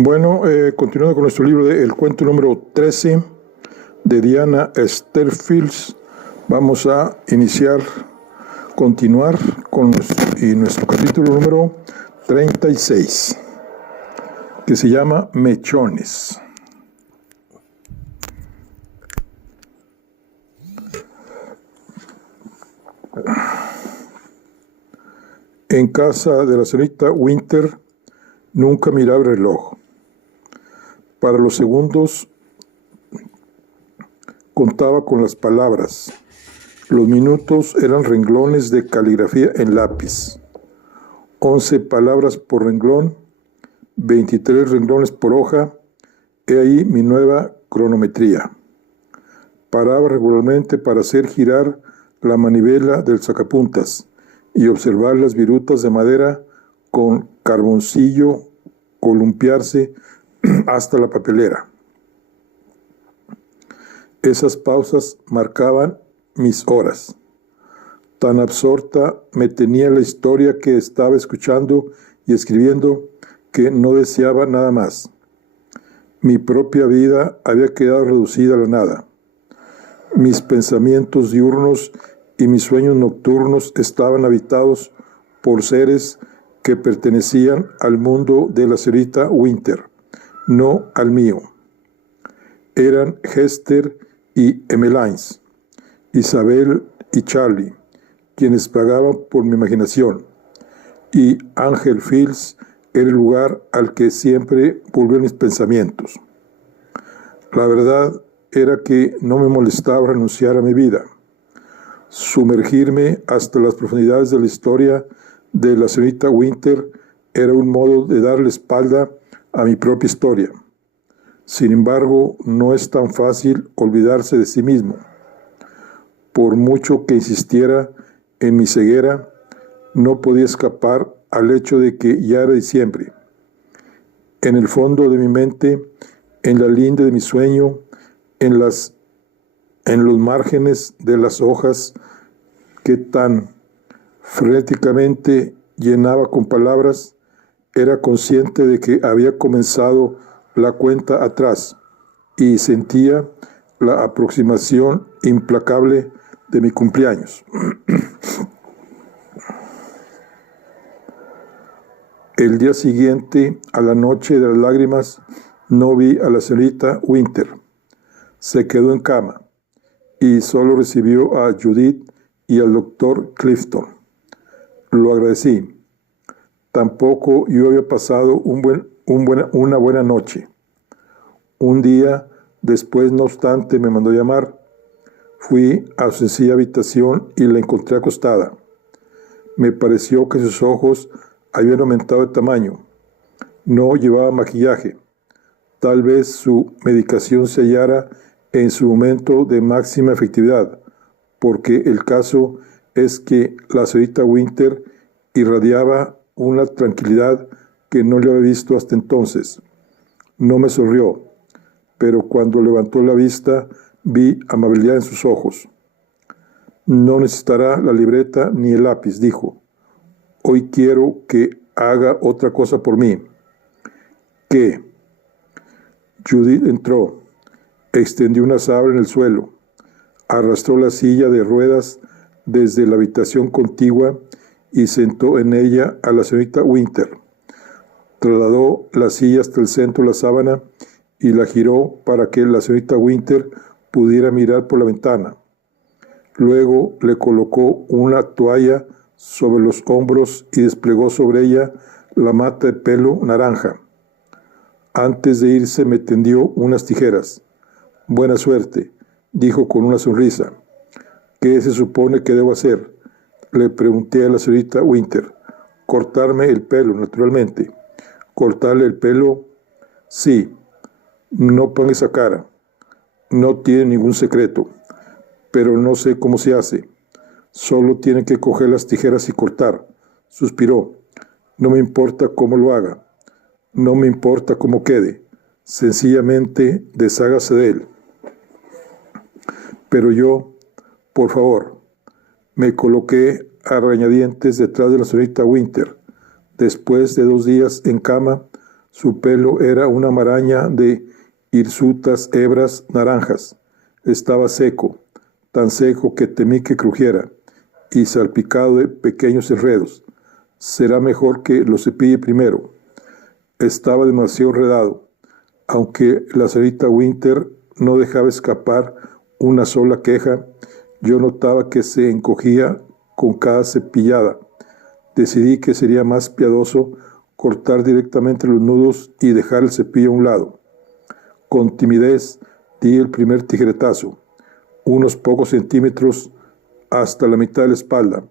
Bueno, continuando con nuestro libro de El cuento número 13 de Diana Sterfield, vamos a continuar con nuestro capítulo número 36, que se llama Mechones. En casa de la señorita Winter nunca miraba el reloj. Para los segundos contaba con las palabras. Los minutos eran renglones de caligrafía en lápiz. 11 palabras por renglón, 23 renglones por hoja. He ahí mi nueva cronometría. Paraba regularmente para hacer girar la manivela del sacapuntas y observar las virutas de madera con carboncillo columpiarse hasta la papelera. Esas pausas marcaban mis horas. Tan absorta me tenía la historia que estaba escuchando y escribiendo que no deseaba nada más. Mi propia vida había quedado reducida a la nada. Mis pensamientos diurnos y mis sueños nocturnos estaban habitados por seres que pertenecían al mundo de la señorita Winter, no al mío. Eran Hester y Emmeline, Isabel y Charlie, quienes pagaban por mi imaginación, y Angel Fields era el lugar al que siempre volvían mis pensamientos. La verdad era que no me molestaba renunciar a mi vida, sumergirme hasta las profundidades de la historia de la señorita Winter era un modo de darle espalda a mi propia historia. Sin embargo, no es tan fácil olvidarse de sí mismo. Por mucho que insistiera en mi ceguera, no podía escapar al hecho de que ya era diciembre. En el fondo de mi mente, en la linde de mi sueño, en los márgenes de las hojas que tan frenéticamente llenaba con palabras, era consciente de que había comenzado la cuenta atrás y sentía la aproximación implacable de mi cumpleaños. El día siguiente, a la noche de las lágrimas, no vi a la señorita Winter. Se quedó en cama y solo recibió a Judith y al doctor Clifton. Lo agradecí. Tampoco yo había pasado una buena noche. Un día después, no obstante, me mandó llamar. Fui a su sencilla habitación y la encontré acostada. Me pareció que sus ojos habían aumentado de tamaño. No llevaba maquillaje. Tal vez su medicación se hallara en su momento de máxima efectividad, porque el caso es que la señorita Winter irradiaba una tranquilidad que no le había visto hasta entonces. No me sonrió, pero cuando levantó la vista vi amabilidad en sus ojos. No necesitará la libreta ni el lápiz, dijo. Hoy quiero que haga otra cosa por mí. ¿Qué? Judith entró, extendió una sábana en el suelo, arrastró la silla de ruedas desde la habitación contigua y sentó en ella a la señorita Winter. Trasladó la silla hasta el centro de la sábana y la giró para que la señorita Winter pudiera mirar por la ventana. Luego le colocó una toalla sobre los hombros y desplegó sobre ella la mata de pelo naranja. Antes de irse me tendió unas tijeras. Buena suerte, dijo con una sonrisa. ¿Qué se supone que debo hacer? Le pregunté a la señorita Winter. Cortarme el pelo, naturalmente. ¿Cortarle el pelo? Sí. No ponga esa cara. No tiene ningún secreto. Pero no sé cómo se hace. Solo tiene que coger las tijeras y cortar. Suspiró. No me importa cómo lo haga. No me importa cómo quede. Sencillamente deshágase de él. Pero yo, por favor, me coloqué a regañadientes detrás de la señorita Winter. Después de 2 días en cama, Su pelo era una maraña de hirsutas hebras naranjas. Estaba seco, tan seco que temí que crujiera, y salpicado de pequeños enredos. Será mejor que lo cepille primero. Estaba demasiado enredado, aunque la señorita Winter no dejaba escapar una sola queja. Yo notaba que se encogía con cada cepillada. Decidí que sería más piadoso cortar directamente los nudos y dejar el cepillo a un lado. Con timidez di el primer tijeretazo, unos pocos centímetros hasta la mitad de la espalda.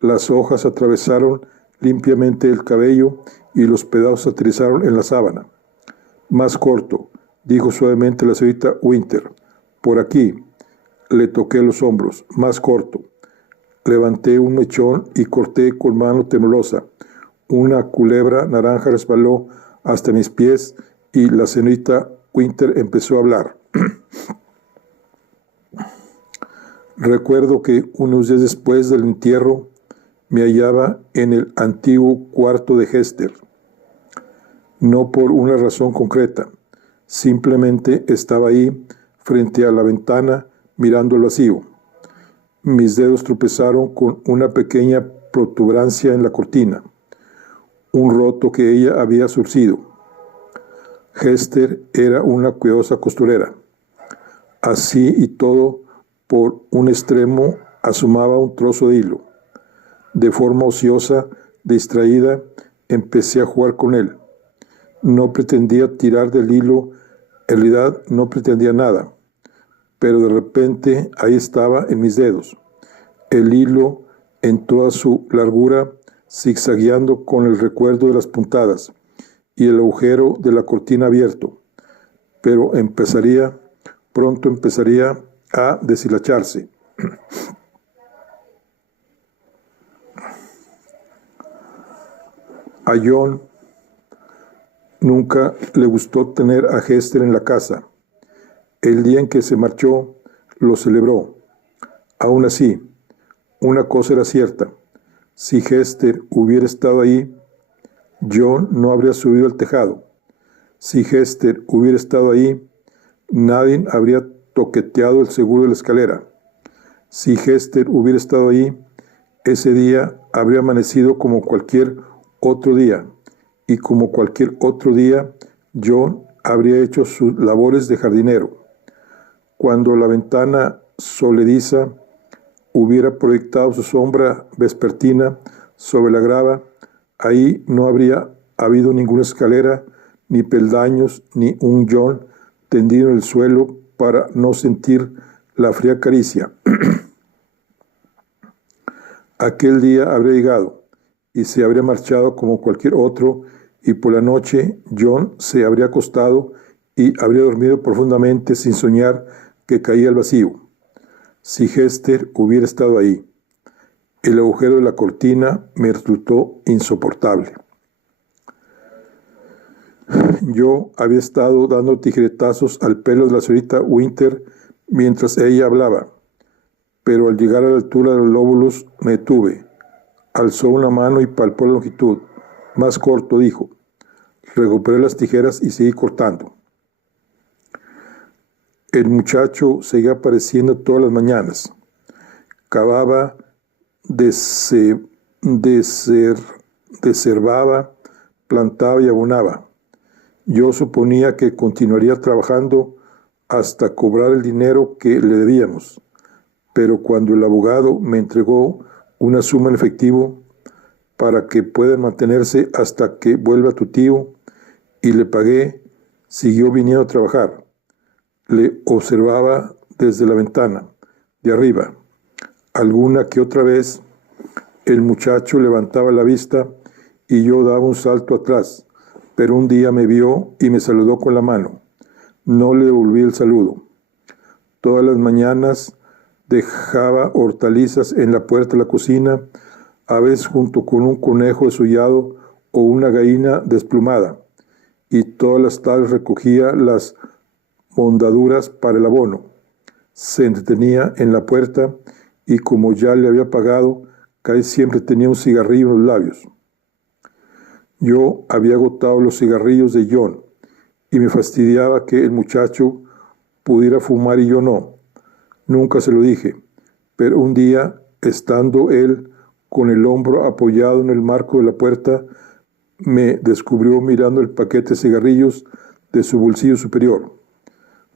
Las hojas atravesaron limpiamente el cabello y los pedazos aterrizaron en la sábana. Más corto, dijo suavemente la señorita Winter. Por aquí. Le toqué los hombros. Más corto. Levanté un mechón y corté con mano temblorosa. Una culebra naranja resbaló hasta mis pies y la señorita Winter empezó a hablar. Recuerdo que unos días después del entierro me hallaba en el antiguo cuarto de Hester. No por una razón concreta, simplemente estaba ahí frente a la ventana mirando el vacío. Mis dedos tropezaron con una pequeña protuberancia en la cortina, un roto que ella había surcido. Hester era una cuidadosa costurera. Así y todo, por un extremo asomaba un trozo de hilo. De forma ociosa, distraída, empecé a jugar con él. No pretendía tirar del hilo, en realidad no pretendía nada, pero de repente ahí estaba en mis dedos, el hilo en toda su largura, zigzagueando con el recuerdo de las puntadas y el agujero de la cortina abierto, pero pronto empezaría a deshilacharse. A John nunca le gustó tener a Hester en la casa. El día en que se marchó, lo celebró. Aún así, una cosa era cierta. Si Hester hubiera estado ahí, John no habría subido al tejado. Si Hester hubiera estado ahí, nadie habría toqueteado el seguro de la escalera. Si Hester hubiera estado ahí, ese día habría amanecido como cualquier otro día, y como cualquier otro día, John habría hecho sus labores de jardinero. Cuando la ventana solediza hubiera proyectado su sombra vespertina sobre la grava, ahí no habría habido ninguna escalera, ni peldaños, ni un John tendido en el suelo para no sentir la fría caricia. Aquel día habría llegado y se habría marchado como cualquier otro, y por la noche John se habría acostado y habría dormido profundamente sin soñar que caía al vacío. Si Hester hubiera estado ahí, el agujero de la cortina me resultó insoportable. Yo había estado dando tijeretazos al pelo de la señorita Winter mientras ella hablaba, pero al llegar a la altura de los lóbulos me detuve. Alzó una mano y palpó la longitud. Más corto, dijo. Recuperé las tijeras y seguí cortando. El muchacho seguía apareciendo todas las mañanas. Cavaba, desherbaba, plantaba y abonaba. Yo suponía que continuaría trabajando hasta cobrar el dinero que le debíamos, pero cuando el abogado me entregó una suma en efectivo para que puedan mantenerse hasta que vuelva tu tío, y le pagué, siguió viniendo a trabajar. Le observaba desde la ventana, de arriba. Alguna que otra vez el muchacho levantaba la vista y yo daba un salto atrás, pero un día me vio y me saludó con la mano. No le devolví el saludo. Todas las mañanas dejaba hortalizas en la puerta de la cocina, a veces junto con un conejo desollado o una gallina desplumada, y todas las tardes recogía las mondaduras para el abono. Se entretenía en la puerta y como ya le había pagado, casi siempre tenía un cigarrillo en los labios. Yo había agotado los cigarrillos de John y me fastidiaba que el muchacho pudiera fumar y yo no. Nunca se lo dije, pero un día, estando él con el hombro apoyado en el marco de la puerta, me descubrió mirando el paquete de cigarrillos de su bolsillo superior.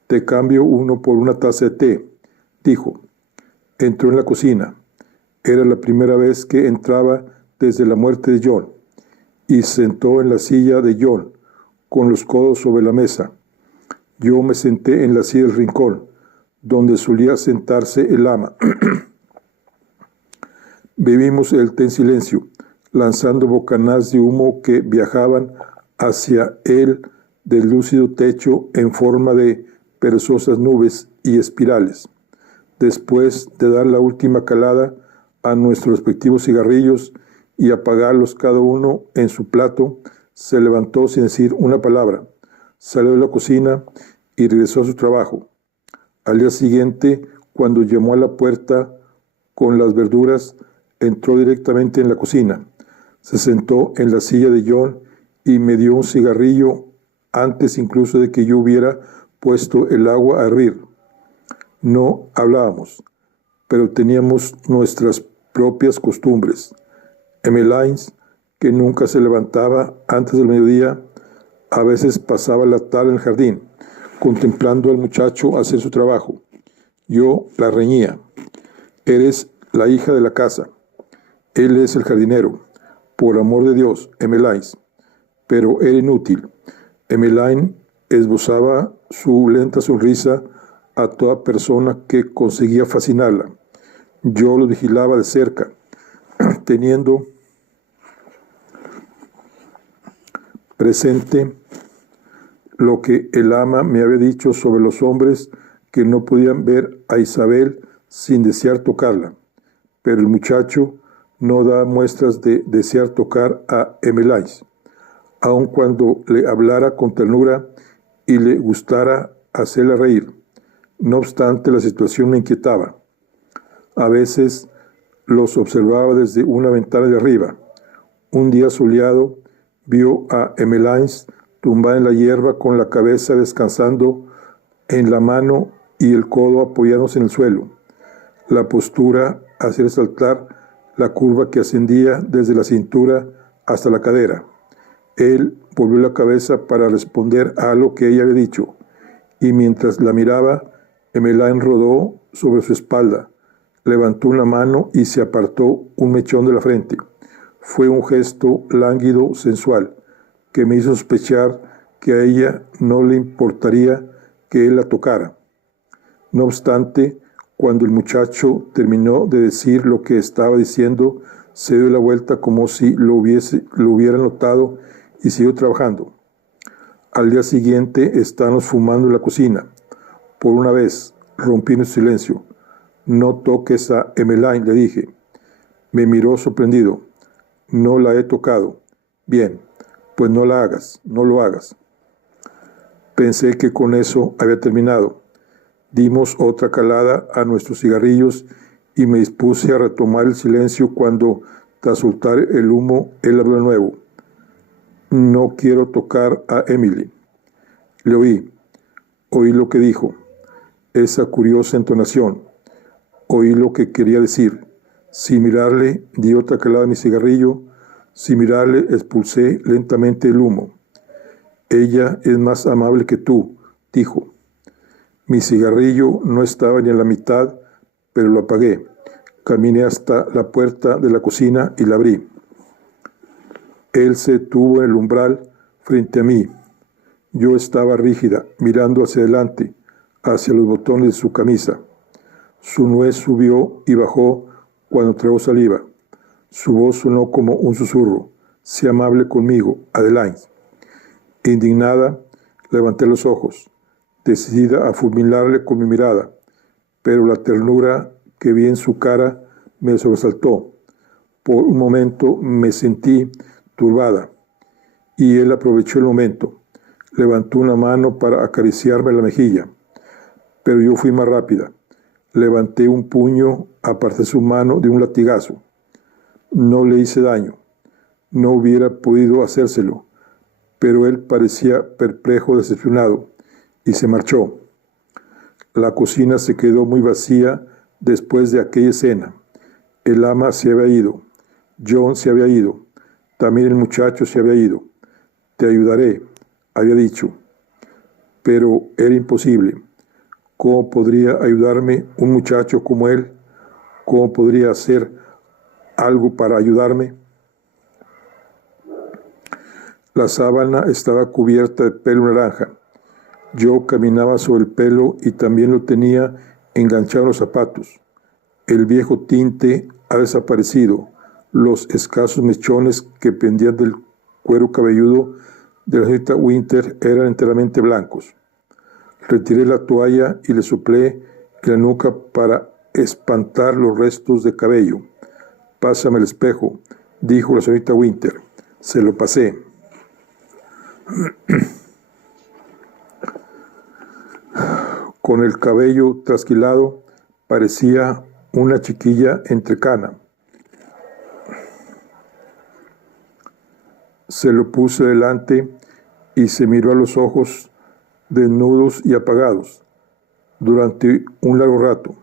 «Te cambio uno por una taza de té», dijo. Entró en la cocina. Era la primera vez que entraba desde la muerte de John, y se sentó en la silla de John, con los codos sobre la mesa. Yo me senté en la silla del rincón, donde solía sentarse el ama. Bebimos el té en silencio, lanzando bocanadas de humo que viajaban hacia él del lúcido techo en forma de perezosas nubes y espirales. Después de dar la última calada a nuestros respectivos cigarrillos y apagarlos cada uno en su plato, se levantó sin decir una palabra, salió de la cocina y regresó a su trabajo. Al día siguiente, cuando llamó a la puerta con las verduras, entró directamente en la cocina. Se sentó en la silla de John y me dio un cigarrillo antes incluso de que yo hubiera puesto el agua a hervir. No hablábamos, pero teníamos nuestras propias costumbres. Emmeline, que nunca se levantaba antes del mediodía, a veces pasaba la tarde en el jardín, contemplando al muchacho hacer su trabajo. Yo la reñía. «Eres la hija de la casa. Él es el jardinero. Por amor de Dios, Emmeline». Pero era inútil. Emmeline esbozaba su lenta sonrisa a toda persona que conseguía fascinarla. Yo lo vigilaba de cerca, teniendo presente lo que el ama me había dicho sobre los hombres que no podían ver a Isabel sin desear tocarla. Pero el muchacho no da muestras de desear tocar a Emmeline, aun cuando le hablara con ternura y le gustara hacerla reír. No obstante, la situación me inquietaba. A veces los observaba desde una ventana de arriba. Un día soleado vio a Emmeline tumbada en la hierba con la cabeza descansando en la mano y el codo apoyándose en el suelo. La postura hacía resaltar la curva que ascendía desde la cintura hasta la cadera. Él volvió la cabeza para responder a algo que ella había dicho, y mientras la miraba, Emmeline rodó sobre su espalda, levantó una mano y se apartó un mechón de la frente. Fue un gesto lánguido, sensual, que me hizo sospechar que a ella no le importaría que él la tocara. No obstante, cuando el muchacho terminó de decir lo que estaba diciendo, se dio la vuelta como si lo hubiera notado y siguió trabajando. Al día siguiente estábamos fumando en la cocina. Por una vez, rompí en el silencio. «No toques a Emmeline», le dije. Me miró sorprendido. «No la he tocado». «Bien, pues no la hagas, no lo hagas». Pensé que con eso había terminado. Dimos otra calada a nuestros cigarrillos y me dispuse a retomar el silencio cuando, tras soltar el humo, él habló de nuevo. «No quiero tocar a Emily». Le oí lo que dijo, esa curiosa entonación. Oí lo que quería decir. Sin mirarle, di otra calada a mi cigarrillo. Sin mirarle, expulsé lentamente el humo. «Ella es más amable que tú», dijo. Mi cigarrillo no estaba ni a la mitad, pero lo apagué. Caminé hasta la puerta de la cocina y la abrí. Él se detuvo en el umbral frente a mí. Yo estaba rígida, mirando hacia adelante, hacia los botones de su camisa. Su nuez subió y bajó cuando tragó saliva. Su voz sonó como un susurro. «Sé amable conmigo, Adeline». Indignada, levanté los ojos, decidida a fulminarle con mi mirada, pero la ternura que vi en su cara me sobresaltó. Por un momento me sentí turbada, y él aprovechó el momento. Levantó una mano para acariciarme la mejilla, pero yo fui más rápida. Levanté un puño, aparté su mano de un latigazo. No le hice daño. no hubiera podido hacérselo, pero él parecía perplejo, decepcionado, y se marchó. La cocina se quedó muy vacía después de aquella escena. El ama se había ido, John se había ido, también el muchacho se había ido. Te ayudaré, había dicho, pero era imposible. ¿Cómo podría ayudarme un muchacho como él? ¿Cómo podría hacer algo para ayudarme? La sábana estaba cubierta de pelo naranja. Yo caminaba sobre el pelo y también lo tenía enganchado en los zapatos. El viejo tinte ha desaparecido. Los escasos mechones que pendían del cuero cabelludo de la señorita Winter eran enteramente blancos. Retiré la toalla y le soplé en la nuca para espantar los restos de cabello. Pásame el espejo, dijo la señorita Winter. Se lo pasé. Con el cabello trasquilado, parecía una chiquilla entrecana. Se lo puse delante y se miró a los ojos desnudos y apagados durante un largo rato.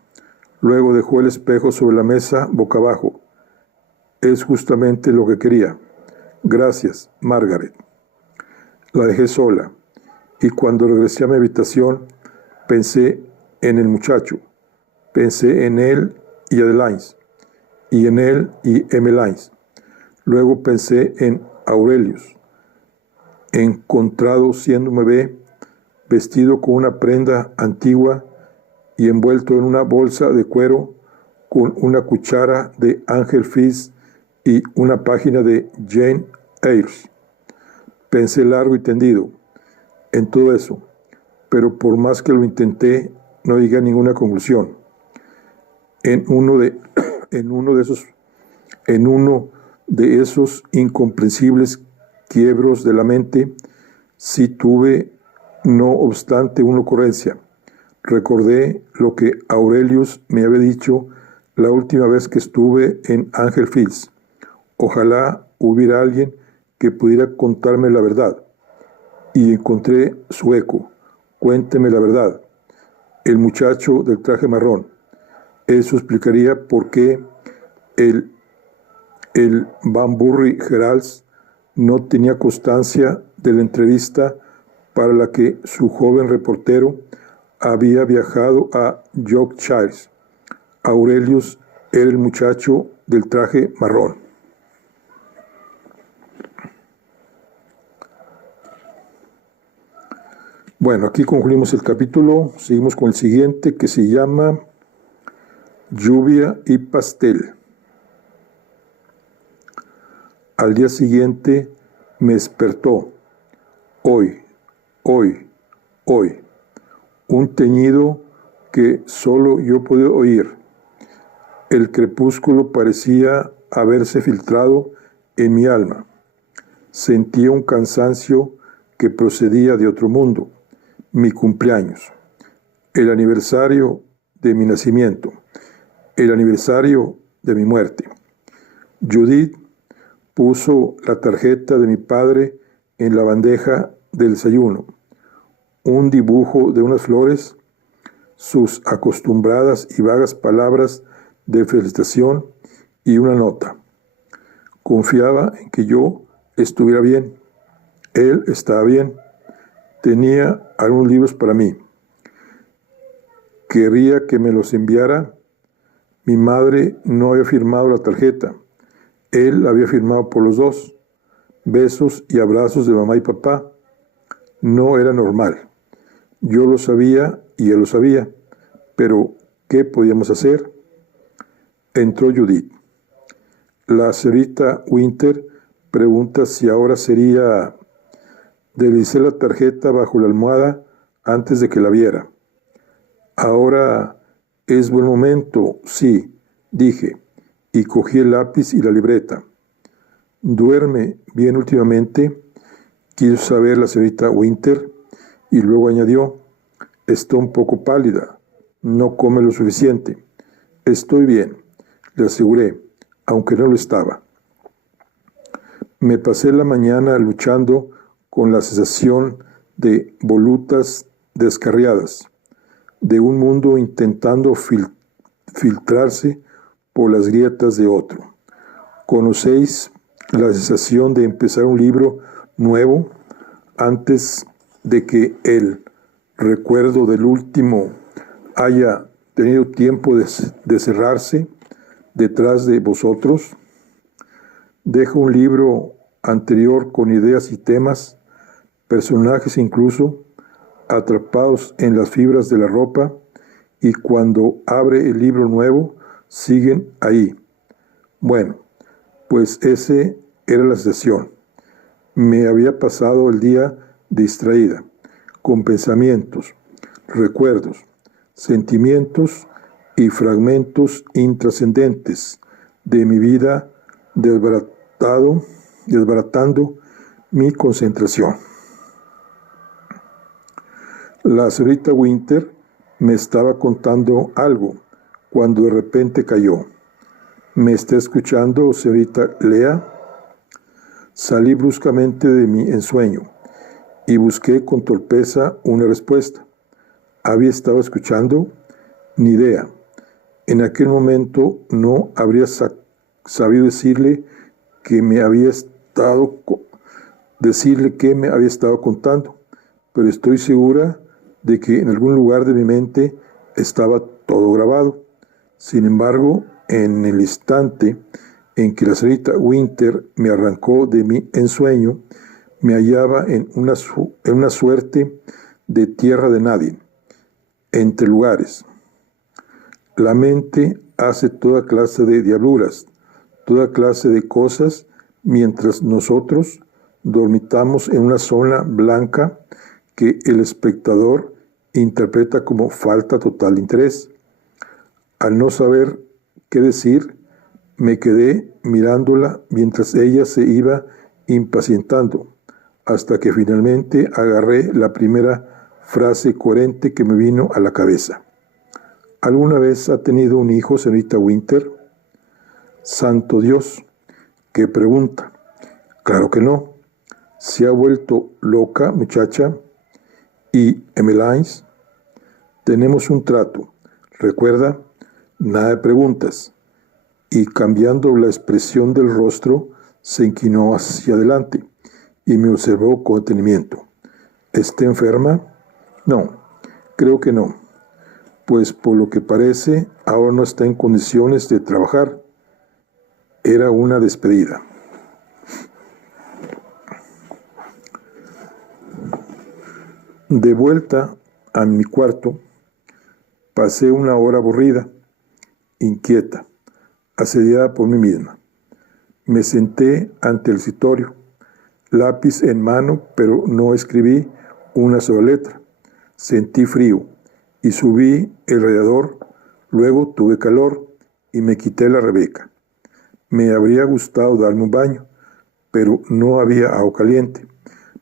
Luego dejó el espejo sobre la mesa boca abajo. Es justamente lo que quería. Gracias, Margaret. La dejé sola y cuando regresé a mi habitación pensé en el muchacho. Pensé en él y Adelines, y en él y Emmeline. Luego pensé en Aurelius, encontrado siendo un bebé, vestido con una prenda antigua y envuelto en una bolsa de cuero con una cuchara de Ángel Fizz y una página de Jane Eyre. Pensé largo y tendido en todo eso, pero por más que lo intenté, no llegué a ninguna conclusión. En uno de esos incomprensibles quiebros de la mente, sí tuve, no obstante, una ocurrencia. Recordé lo que Aurelius me había dicho la última vez que estuve en Ángel Fizz. Ojalá hubiera alguien que pudiera contarme la verdad. Y encontré su eco. Cuénteme la verdad. El muchacho del traje marrón. Eso explicaría por qué el Banbury Herald no tenía constancia de la entrevista para la que su joven reportero había viajado a Yorkshire. Aurelius era el muchacho del traje marrón. Bueno, aquí concluimos el capítulo. Seguimos con el siguiente, que se llama Lluvia y pastel. Al día siguiente me despertó. Hoy, un teñido que solo yo podía oír. El crepúsculo parecía haberse filtrado en mi alma. Sentía un cansancio que procedía de otro mundo. Mi cumpleaños, el aniversario de mi nacimiento, el aniversario de mi muerte. Judith puso la tarjeta de mi padre en la bandeja del desayuno, un dibujo de unas flores, sus acostumbradas y vagas palabras de felicitación y una nota. Confiaba en que yo estuviera bien. Él estaba bien. Tenía algunos libros para mí. Quería que me los enviara. Mi madre no había firmado la tarjeta. Él la había firmado por los dos. Besos y abrazos de mamá y papá. No era normal. Yo lo sabía y él lo sabía. Pero, ¿qué podíamos hacer? Entró Judith. La señorita Winter pregunta si ahora sería... Deslizé la tarjeta bajo la almohada antes de que la viera. Ahora es buen momento, sí, dije, y cogí el lápiz y la libreta. ¿Duerme bien últimamente?, quiso saber la señorita Winter, y luego añadió, está un poco pálida, no come lo suficiente. Estoy bien, le aseguré, aunque no lo estaba. Me pasé la mañana luchando con la sensación de volutas descarriadas, de un mundo intentando filtrarse por las grietas de otro. ¿Conocéis la sensación de empezar un libro nuevo antes de que el recuerdo del último haya tenido tiempo de cerrarse detrás de vosotros? Dejo un libro anterior con ideas y temas, personajes incluso, atrapados en las fibras de la ropa, y cuando abre el libro nuevo, siguen ahí. Bueno, pues ese era la sensación. Me había pasado el día distraída, con pensamientos, recuerdos, sentimientos y fragmentos intrascendentes de mi vida desbaratando mi concentración. La señorita Winter me estaba contando algo cuando de repente cayó. ¿Me está escuchando, señorita Lea? Salí bruscamente de mi ensueño y busqué con torpeza una respuesta. ¿Había estado escuchando? Ni idea. En aquel momento no habría sabido decirle que me había estado contando, pero estoy segura de que en algún lugar de mi mente estaba todo grabado. Sin embargo, en el instante en que la señorita Winter me arrancó de mi ensueño, me hallaba en una suerte de tierra de nadie, entre lugares. La mente hace toda clase de diabluras, toda clase de cosas, mientras nosotros dormitamos en una zona blanca que el espectador interpreta como falta total de interés. Al no saber qué decir, me quedé mirándola mientras ella se iba impacientando, hasta que finalmente agarré la primera frase coherente que me vino a la cabeza. ¿Alguna vez ha tenido un hijo, señorita Winter? Santo Dios, qué pregunta. Claro que no. ¿Se ha vuelto loca, muchacha? ¿Y Emmeline? Tenemos un trato. Recuerda, nada de preguntas. Y cambiando la expresión del rostro, se inclinó hacia adelante y me observó con detenimiento. ¿Está enferma? No, creo que no. Pues por lo que parece, ahora no está en condiciones de trabajar. Era una despedida. De vuelta a mi cuarto, pasé una hora aburrida, inquieta, asediada por mí misma. Me senté ante el escritorio, lápiz en mano, pero no escribí una sola letra. Sentí frío y subí el radiador, luego tuve calor y me quité la rebeca. Me habría gustado darme un baño, pero no había agua caliente.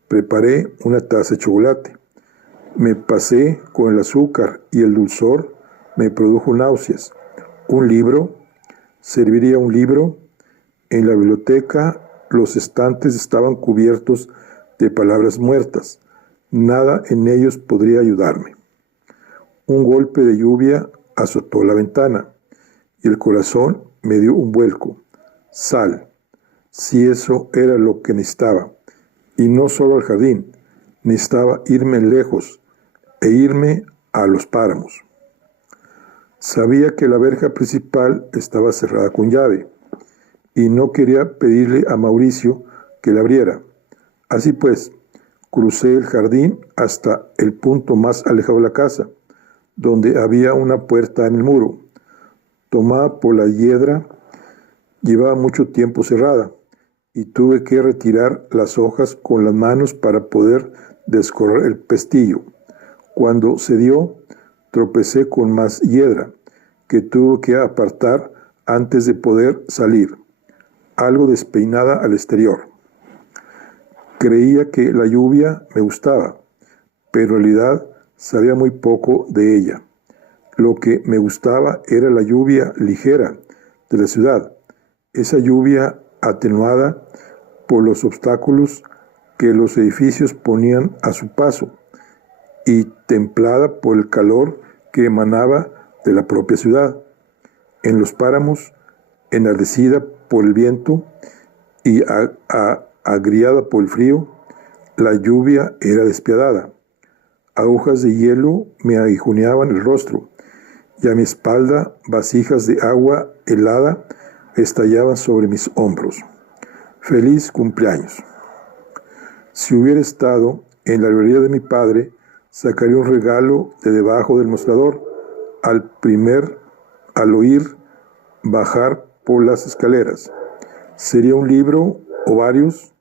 Preparé una taza de chocolate. Me pasé con el azúcar y el dulzor me produjo náuseas. ¿Un libro? ¿Serviría un libro? En la biblioteca los estantes estaban cubiertos de palabras muertas. Nada en ellos podría ayudarme. Un golpe de lluvia azotó la ventana y el corazón me dio un vuelco. Sal, si eso era lo que necesitaba. Y no solo al jardín, necesitaba irme lejos e irme a los páramos. Sabía que la verja principal estaba cerrada con llave y no quería pedirle a Mauricio que la abriera. Así pues, crucé el jardín hasta el punto más alejado de la casa, donde había una puerta en el muro, tomada por la hiedra. Llevaba mucho tiempo cerrada y tuve que retirar las hojas con las manos para poder descorrer el pestillo. Cuando cedió, tropecé con más hiedra que tuve que apartar antes de poder salir, algo despeinada al exterior. Creía que la lluvia me gustaba, pero en realidad sabía muy poco de ella. Lo que me gustaba era la lluvia ligera de la ciudad, esa lluvia atenuada por los obstáculos que los edificios ponían a su paso y templada por el calor que emanaba de la propia ciudad. En los páramos, enardecida por el viento y agriada por el frío, la lluvia era despiadada. Agujas de hielo me aguijoneaban el rostro, y a mi espalda vasijas de agua helada estallaban sobre mis hombros. Feliz cumpleaños. Si hubiera estado en la librería de mi padre, sacaría un regalo de debajo del mostrador al oír bajar por las escaleras. Sería un libro o varios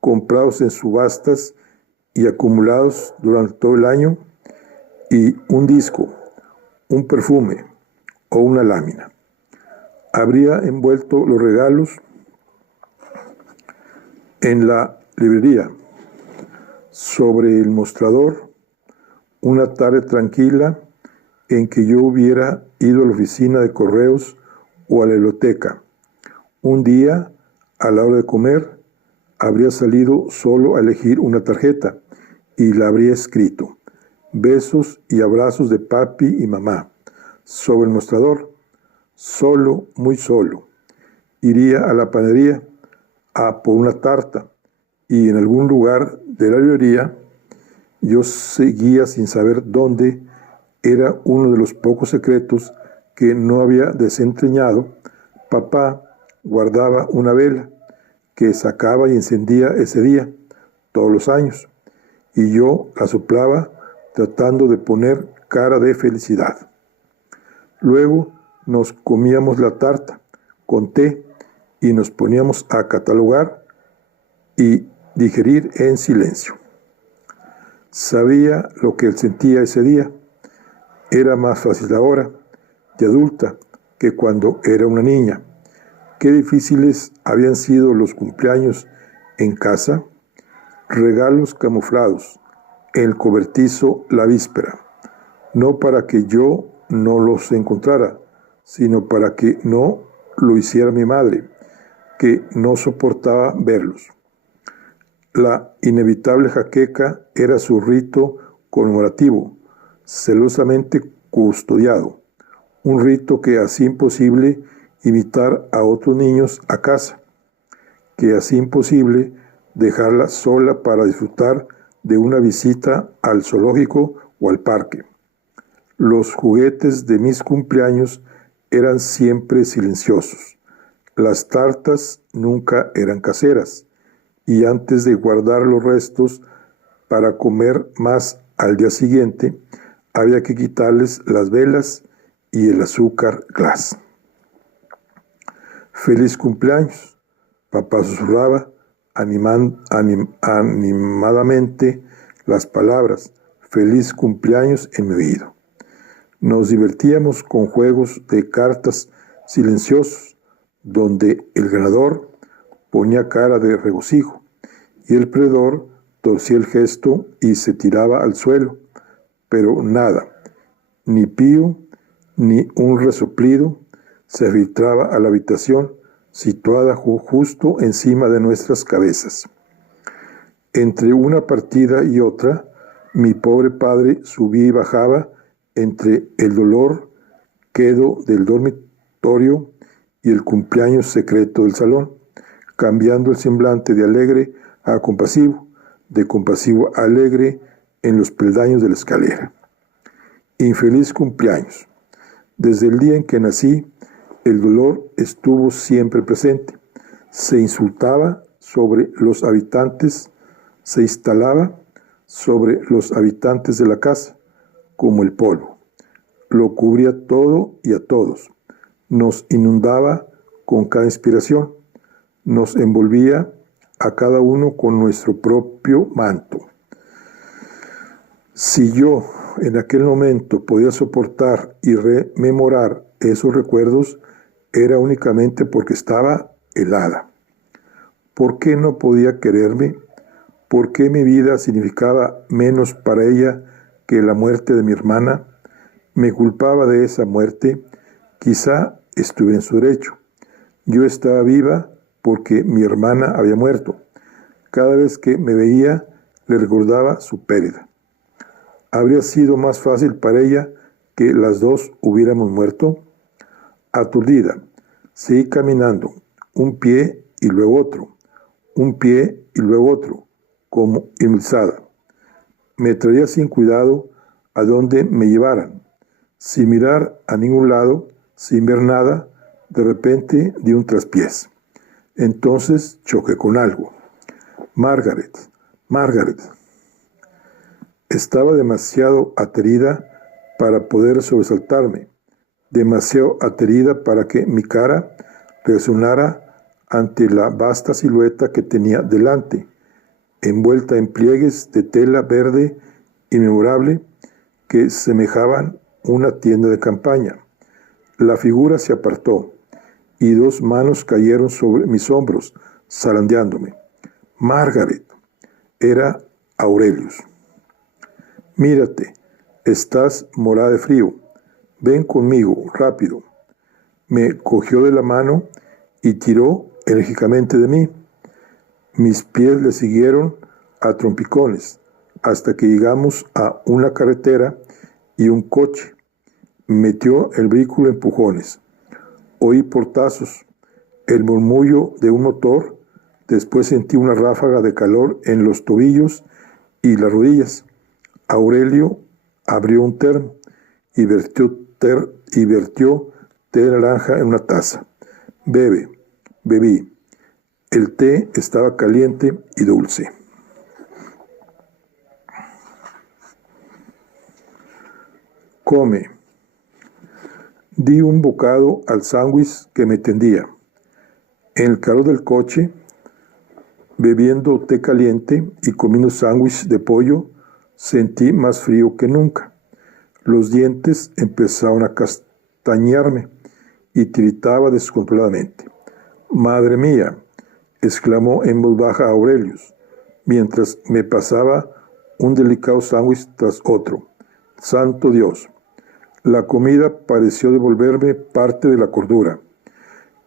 comprados en subastas y acumulados durante todo el año, y un disco, un perfume o una lámina. Habría envuelto los regalos en la librería, sobre el mostrador, una tarde tranquila en que yo hubiera ido a la oficina de correos o a la biblioteca. Un día, a la hora de comer, habría salido solo a elegir una tarjeta y la habría escrito: besos y abrazos de papi y mamá. Sobre el mostrador, solo, muy solo. Iría a la panadería a por una tarta, y en algún lugar de la librería, yo seguía sin saber dónde, era uno de los pocos secretos que no había desentrañado. Papá guardaba una vela que sacaba y encendía ese día, todos los años, y yo la soplaba tratando de poner cara de felicidad. Luego nos comíamos la tarta con té y nos poníamos a catalogar y digerir en silencio. Sabía lo que él sentía ese día. Era más fácil ahora, de adulta, que cuando era una niña. Qué difíciles habían sido los cumpleaños en casa. Regalos camuflados, el cobertizo la víspera, no para que yo no los encontrara, sino para que no lo hiciera mi madre, que no soportaba verlos. La inevitable jaqueca era su rito conmemorativo, celosamente custodiado, un rito que hacía imposible invitar a otros niños a casa, que hacía imposible dejarla sola para disfrutar de una visita al zoológico o al parque. Los juguetes de mis cumpleaños eran siempre silenciosos. Las tartas nunca eran caseras, y antes de guardar los restos para comer más al día siguiente, había que quitarles las velas y el azúcar glass. Feliz cumpleaños, papá susurraba animadamente las palabras feliz cumpleaños en mi oído. Nos divertíamos con juegos de cartas silenciosos, donde el ganador ponía cara de regocijo y el perdedor torcía el gesto y se tiraba al suelo, pero nada, ni pío ni un resoplido se filtraba a la habitación situada justo encima de nuestras cabezas. Entre una partida y otra, mi pobre padre subía y bajaba entre el dolor quedo del dormitorio y el cumpleaños secreto del salón, cambiando el semblante de alegre a compasivo, de compasivo a alegre en los peldaños de la escalera. Infeliz cumpleaños. Desde el día en que nací, el dolor estuvo siempre presente. Se insultaba sobre los habitantes, se instalaba sobre los habitantes de la casa, como el polvo. Lo cubría todo y a todos. Nos inundaba con cada inspiración. Nos envolvía a cada uno con nuestro propio manto. Si yo en aquel momento podía soportar y rememorar esos recuerdos, era únicamente porque estaba helada. ¿Por qué no podía quererme? ¿Por qué mi vida significaba menos para ella que la muerte de mi hermana? Me culpaba de esa muerte. Quizá estuviera en su derecho. Yo estaba viva porque mi hermana había muerto. Cada vez que me veía, le recordaba su pérdida. ¿Habría sido más fácil para ella que las dos hubiéramos muerto? Aturdida, seguí caminando, un pie y luego otro, un pie y luego otro, como hipnotizada. Me traía sin cuidado a donde me llevaran, sin mirar a ningún lado, sin ver nada. De repente di un traspiés. Entonces choqué con algo. Margaret, Margaret. Estaba demasiado aterida para poder sobresaltarme, demasiado aterida para que mi cara resonara ante la vasta silueta que tenía delante, envuelta en pliegues de tela verde inmemorable que semejaban una tienda de campaña. La figura se apartó y dos manos cayeron sobre mis hombros, zarandeándome. Margaret, era Aurelius. Mírate, estás morada de frío. Ven conmigo, rápido. Me cogió de la mano y tiró enérgicamente de mí. Mis pies le siguieron a trompicones hasta que llegamos a una carretera y un coche. Metió el vehículo a empujones. Oí portazos, el murmullo de un motor. Después sentí una ráfaga de calor en los tobillos y las rodillas. Aurelio abrió un termo y vertió té de naranja en una taza. Bebe, bebí. El té estaba caliente y dulce. Come. Di un bocado al sándwich que me tendía. En el calor del coche, bebiendo té caliente y comiendo sándwich de pollo, sentí más frío que nunca. Los dientes empezaron a castañearme y tiritaba descontroladamente. «Madre mía», exclamó en voz baja Aurelius, mientras me pasaba un delicado sándwich tras otro. «¡Santo Dios!». La comida pareció devolverme parte de la cordura.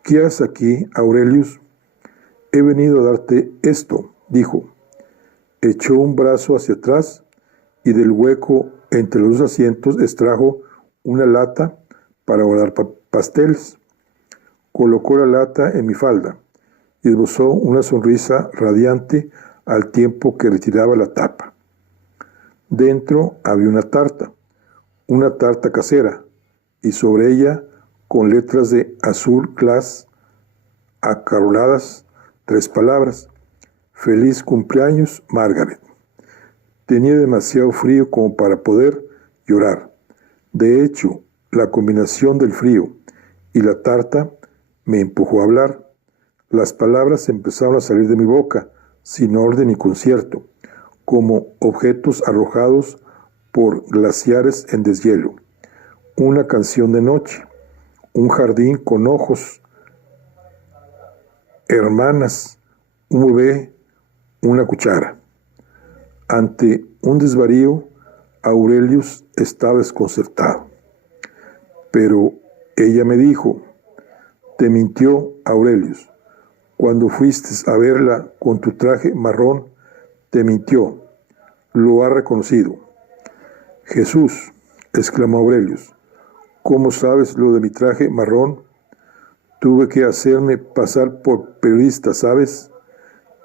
«¿Qué haces aquí, Aurelius?». «He venido a darte esto», dijo. Echó un brazo hacia atrás y del hueco entre los dos asientos extrajo una lata para guardar pasteles. Colocó la lata en mi falda y esbozó una sonrisa radiante al tiempo que retiraba la tapa. Dentro había una tarta casera, y sobre ella, con letras de azul glass acaroladas, 3 palabras: «Feliz cumpleaños, Margaret». Tenía demasiado frío como para poder llorar. De hecho, la combinación del frío y la tarta me empujó a hablar. Las palabras empezaron a salir de mi boca, sin orden ni concierto, como objetos arrojados por glaciares en deshielo. Una canción de noche, un jardín con ojos, hermanas, un bebé, una cuchara. Ante un desvarío, Aurelius estaba desconcertado. Pero ella me dijo: «Te mintió, Aurelius. Cuando fuiste a verla con tu traje marrón, te mintió. Lo ha reconocido». «Jesús», exclamó Aurelius, «¿cómo sabes lo de mi traje marrón? Tuve que hacerme pasar por periodista, ¿sabes?».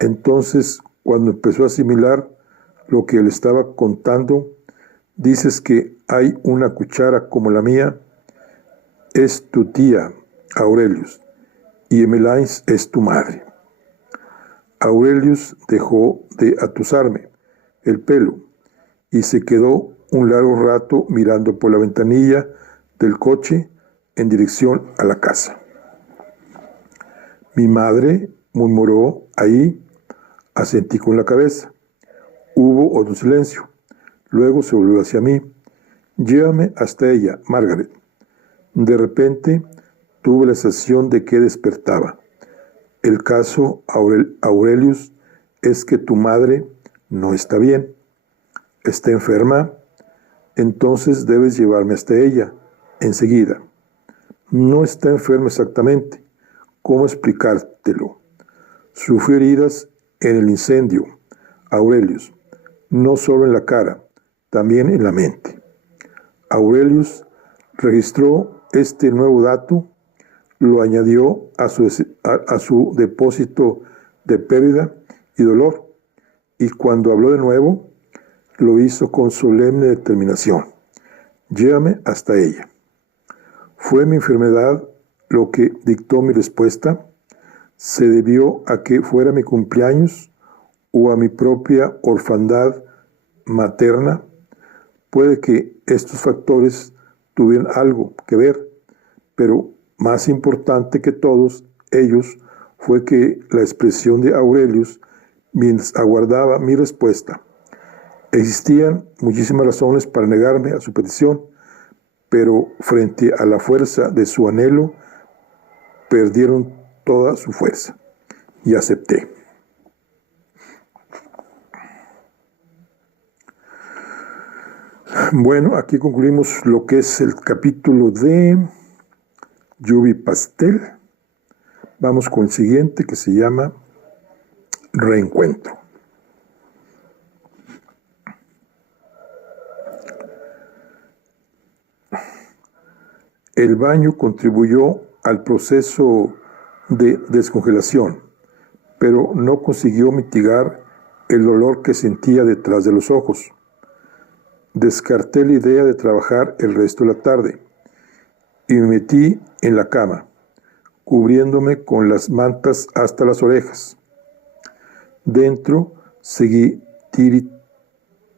Entonces, cuando empezó a asimilar lo que le estaba contando: «Dices que hay una cuchara como la mía. Es tu tía, Aurelius, y Emmeline es tu madre». Aurelius dejó de atusarme el pelo y se quedó un largo rato mirando por la ventanilla del coche en dirección a la casa. «Mi madre», murmuró ahí. Asentí con la cabeza. Hubo otro silencio. Luego se volvió hacia mí. «Llévame hasta ella, Margaret». De repente tuve la sensación de que despertaba. «El caso, Aurelius, es que tu madre no está bien. ¿Está enferma? Entonces debes llevarme hasta ella, enseguida». «No está enferma exactamente. ¿Cómo explicártelo? Sufrió heridas en el incendio, Aurelius, no solo en la cara, también en la mente. Aurelius registró este nuevo dato, lo añadió a su depósito de pérdida y dolor, y cuando habló de nuevo, lo hizo con solemne determinación. Llévame hasta ella. ¿Fue mi enfermedad lo que dictó mi respuesta? ¿Se debió a que fuera mi cumpleaños o a mi propia orfandad materna? Puede que estos factores tuvieran algo que ver, pero más importante que todos ellos fue que la expresión de Aurelius mientras aguardaba mi respuesta. Existían muchísimas razones para negarme a su petición, pero frente a la fuerza de su anhelo, perdieron toda su fuerza y acepté. Bueno, aquí concluimos lo que es el capítulo de Lluvia y Pastel. Vamos con el siguiente, que se llama Reencuentro. El baño contribuyó al proceso de descongelación, pero no consiguió mitigar el dolor que sentía detrás de los ojos. Descarté la idea de trabajar el resto de la tarde y me metí en la cama, cubriéndome con las mantas hasta las orejas. Dentro seguí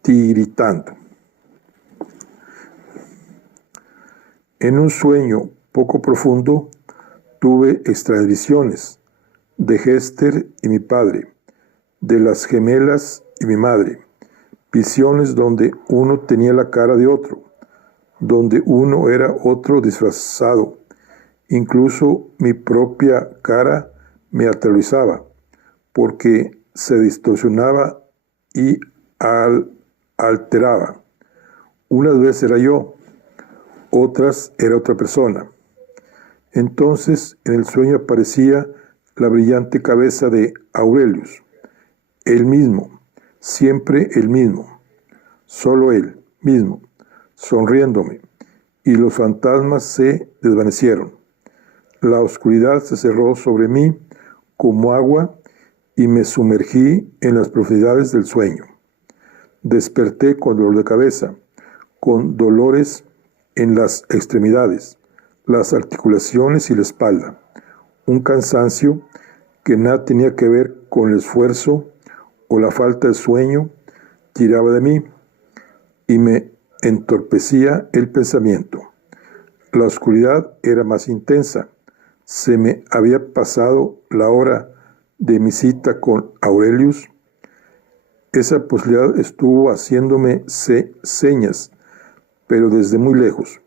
tiritando. En un sueño poco profundo tuve extrañas visiones de Hester y mi padre, de las gemelas y mi madre, visiones donde uno tenía la cara de otro, donde uno era otro disfrazado. Incluso mi propia cara me aterrorizaba, porque se distorsionaba y alteraba. Unas veces era yo, otras era otra persona. Entonces en el sueño aparecía la brillante cabeza de Aurelius, él mismo, siempre el mismo, solo él mismo, sonriéndome, y los fantasmas se desvanecieron. La oscuridad se cerró sobre mí como agua y me sumergí en las profundidades del sueño. Desperté con dolor de cabeza, con dolores en las extremidades, las articulaciones y la espalda, un cansancio que nada tenía que ver con el esfuerzo o la falta de sueño, tiraba de mí y me entorpecía el pensamiento. La oscuridad era más intensa. Se me había pasado la hora de mi cita con Aurelius. Esa posibilidad estuvo haciéndome señas, pero desde muy lejos,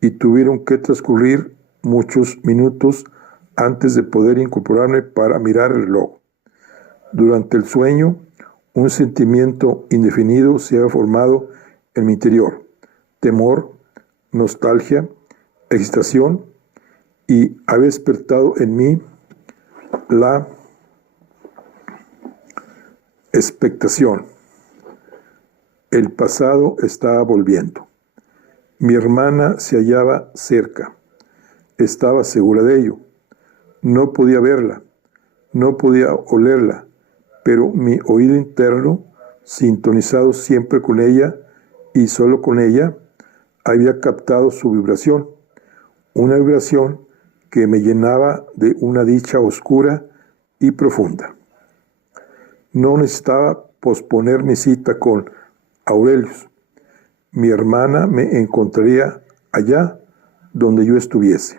y tuvieron que transcurrir muchos minutos antes de poder incorporarme para mirar el reloj. Durante el sueño, un sentimiento indefinido se había formado en mi interior: temor, nostalgia, excitación, y había despertado en mí la expectación. El pasado estaba volviendo. Mi hermana se hallaba cerca. Estaba segura de ello. No podía verla, no podía olerla, pero mi oído interno, sintonizado siempre con ella y solo con ella, había captado su vibración, una vibración que me llenaba de una dicha oscura y profunda. No necesitaba posponer mi cita con Aurelius. Mi hermana me encontraría allá donde yo estuviese.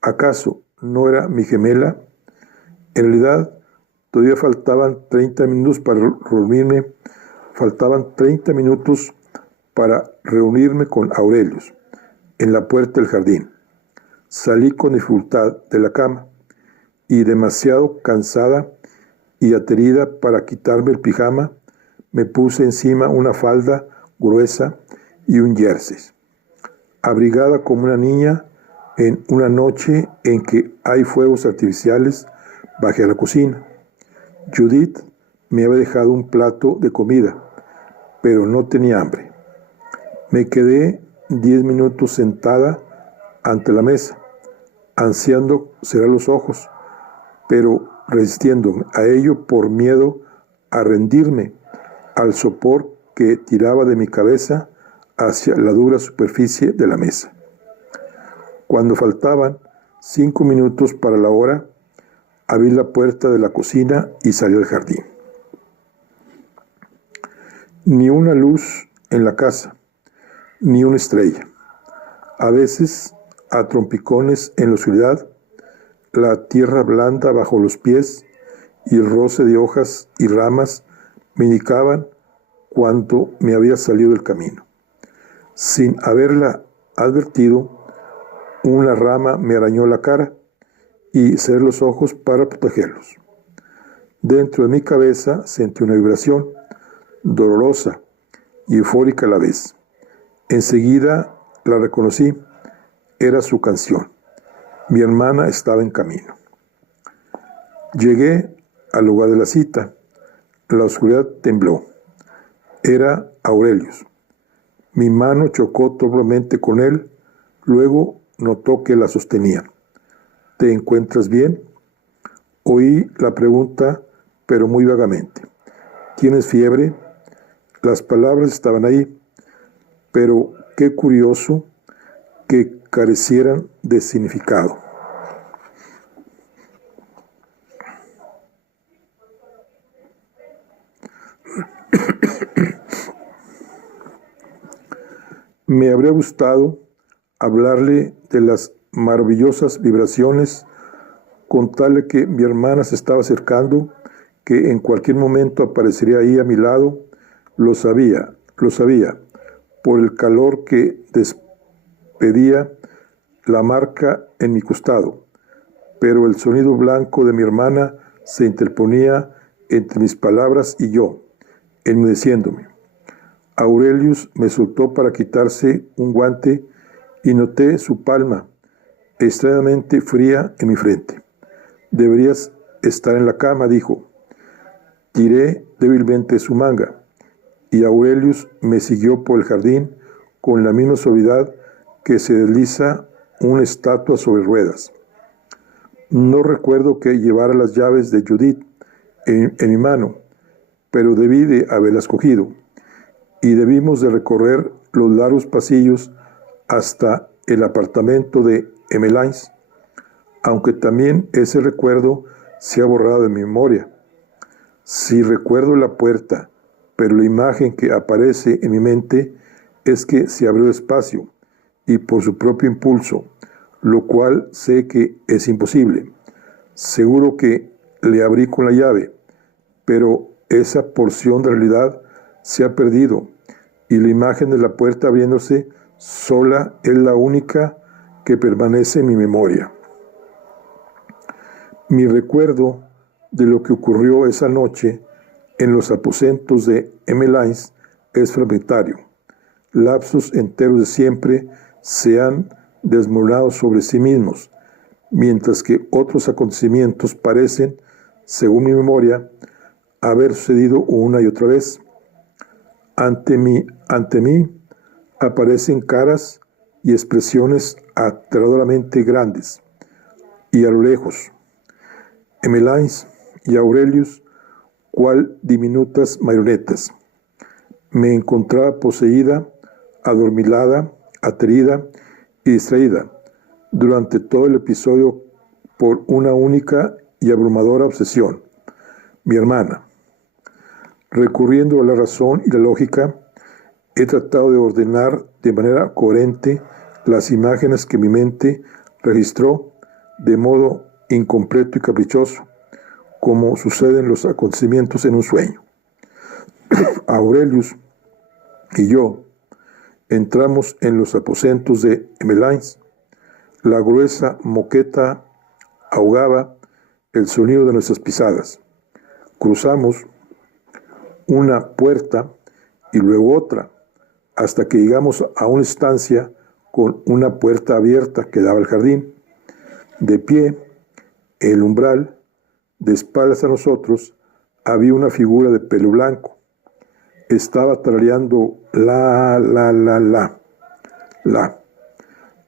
¿Acaso no era mi gemela? En realidad, todavía faltaban 30 minutos para reunirme. Faltaban 30 minutos para reunirme con Aurelius en la puerta del jardín. Salí con dificultad de la cama y, demasiado cansada y aterida para quitarme el pijama, me puse encima una falda gruesa y un jersey. Abrigada como una niña en una noche en que hay fuegos artificiales, Bajé a la cocina. Judith me había dejado un plato de comida, pero no tenía hambre. Me quedé 10 minutos sentada ante la mesa, ansiando cerrar los ojos, pero resistiéndome a ello por miedo a rendirme al sopor que tiraba de mi cabeza hacia la dura superficie de la mesa. Cuando faltaban 5 minutos para la hora, abrí la puerta de la cocina y salí al jardín. Ni una luz en la casa, ni una estrella. A veces, a trompicones en la oscuridad, la tierra blanda bajo los pies y el roce de hojas y ramas me indicaban cuánto me había salido del camino. Sin haberla advertido, una rama me arañó la cara y cerré los ojos para protegerlos. Dentro de mi cabeza sentí una vibración dolorosa y eufórica a la vez. Enseguida la reconocí, era su canción. Mi hermana estaba en camino. Llegué al lugar de la cita. La oscuridad tembló. Era Aurelius. Mi mano chocó torpemente con él, luego notó que la sostenía. ¿Te encuentras bien? Oí la pregunta, pero muy vagamente. ¿Tienes fiebre? Las palabras estaban ahí, pero qué curioso que carecieran de significado. Me habría gustado hablarle de las maravillosas vibraciones, contarle que mi hermana se estaba acercando, que en cualquier momento aparecería ahí a mi lado. Lo sabía, por el calor que despedía la marca en mi costado, pero el sonido blanco de mi hermana se interponía entre mis palabras y yo, enmudeciéndome. Aurelius me soltó para quitarse un guante y noté su palma extrañamente fría en mi frente. Deberías estar en la cama, dijo. Tiré débilmente su manga y Aurelius me siguió por el jardín con la misma suavidad que se desliza una estatua sobre ruedas. No recuerdo que llevara las llaves de Judith en mi mano, pero debí de haberlas cogido, y debimos de recorrer los largos pasillos hasta el apartamento de Emmeline, aunque también ese recuerdo se ha borrado de mi memoria. Si recuerdo la puerta, pero la imagen que aparece en mi mente es que se abrió espacio y por su propio impulso, lo cual sé que es imposible. Seguro que le abrí con la llave, pero esa porción de realidad se ha perdido y la imagen de la puerta abriéndose sola es la única que permanece en mi memoria. Mi recuerdo de lo que ocurrió esa noche en los aposentos de Emmeline es fragmentario. Lapsos enteros de siempre se han desmoronado sobre sí mismos, mientras que otros acontecimientos parecen, según mi memoria, haber sucedido una y otra vez. Ante mí aparecen caras y expresiones aterradoramente grandes, y a lo lejos, Emmeline y Aurelius, cual diminutas marionetas. Me encontraba poseída, adormilada, aterida y distraída durante todo el episodio por una única y abrumadora obsesión: mi hermana. Recurriendo a la razón y la lógica, he tratado de ordenar de manera coherente las imágenes que mi mente registró de modo incompleto y caprichoso, como suceden los acontecimientos en un sueño. Aurelius y yo entramos en los aposentos de Emmeline. La gruesa moqueta ahogaba el sonido de nuestras pisadas. Cruzamos una puerta y luego otra, hasta que llegamos a una estancia con una puerta abierta que daba al jardín. De pie, en el umbral, de espaldas a nosotros, había una figura de pelo blanco. Estaba tarareando la,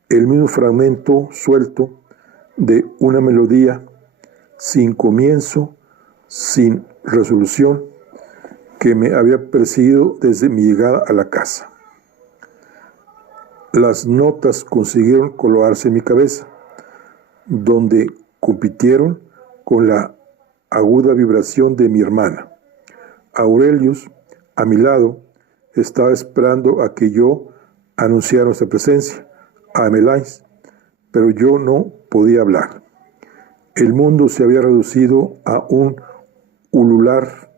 el mismo fragmento suelto de una melodía sin comienzo, sin resolución, que me había perseguido desde mi llegada a la casa. Las notas consiguieron colocarse en mi cabeza, donde compitieron con la aguda vibración de mi hermana. Aurelius, a mi lado, estaba esperando a que yo anunciara nuestra presencia a Emmeline, pero yo no podía hablar. El mundo se había reducido a un ulular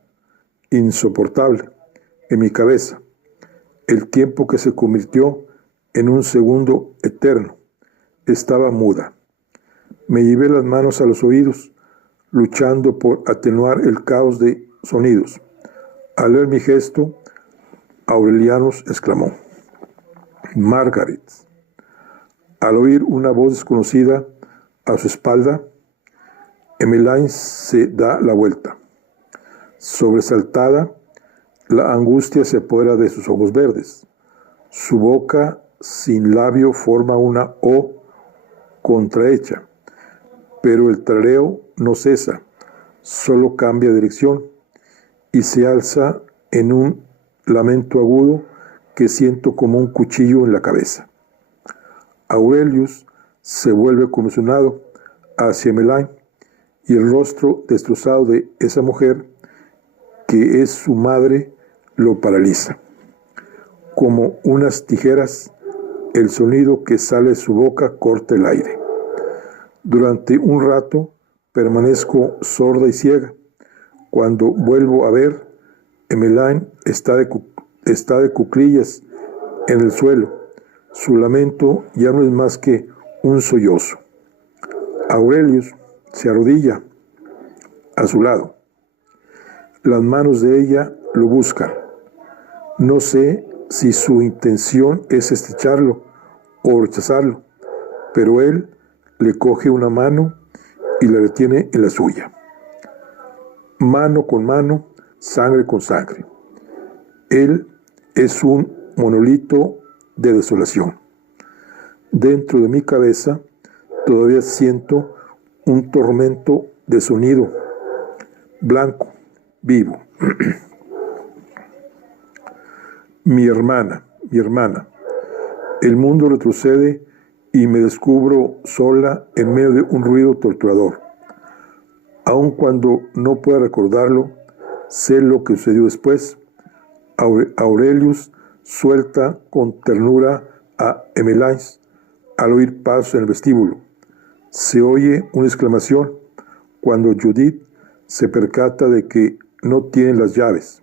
insoportable en mi cabeza, el tiempo que se convirtió en un segundo eterno. Estaba muda. Me llevé las manos a los oídos, luchando por atenuar el caos de sonidos. Al ver mi gesto, Aurelianus exclamó: Margaret. Al oír una voz desconocida a su espalda, Emmeline se da la vuelta. Sobresaltada, la angustia se apodera de sus ojos verdes. Su boca sin labio forma una O contrahecha, pero el tarareo no cesa, solo cambia de dirección y se alza en un lamento agudo que siento como un cuchillo en la cabeza. Aurelius se vuelve conmocionado hacia Emmeline y el rostro destrozado de esa mujer, que es su madre, lo paraliza. Como unas tijeras, el sonido que sale de su boca corta el aire. Durante un rato permanezco sorda y ciega. Cuando vuelvo a ver, Emmeline está de cuclillas en el suelo. Su lamento ya no es más que un sollozo. Aurelius se arrodilla a su lado. Las manos de ella lo buscan. No sé si su intención es estrecharlo o rechazarlo, pero él le coge una mano y la retiene en la suya. Mano con mano, sangre con sangre. Él es un monolito de desolación. Dentro de mi cabeza todavía siento un tormento de sonido blanco, vivo. Mi hermana. El mundo retrocede y me descubro sola en medio de un ruido torturador. Aun cuando no pueda recordarlo, sé lo que sucedió después. Aurelius suelta con ternura a Emmeline al oír pasos en el vestíbulo. Se oye una exclamación cuando Judith se percata de que no tiene las llaves.